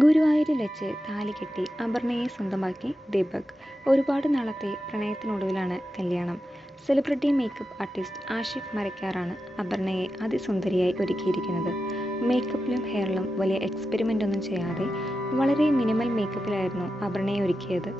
ഗുരുവായൂരിൽ വെച്ച് താലി കെട്ടി അപർണയെ സ്വന്തമാക്കി ദീപക്. ഒരുപാട് നാളത്തെ പ്രണയത്തിനൊടുവിലാണ് കല്യാണം. സെലിബ്രിറ്റി മേക്കപ്പ് ആർട്ടിസ്റ്റ് ആഷിഫ് മരക്കാറാണ് അപർണയെ അതിസുന്ദരിയായി ഒരുക്കിയിരിക്കുന്നത്. മേക്കപ്പിലും ഹെയറിലും വലിയ എക്സ്പെരിമെൻ്റ് ഒന്നും ചെയ്യാതെ വളരെ മിനിമൽ മേക്കപ്പിലായിരുന്നു അപർണയെ ഒരുക്കിയത്.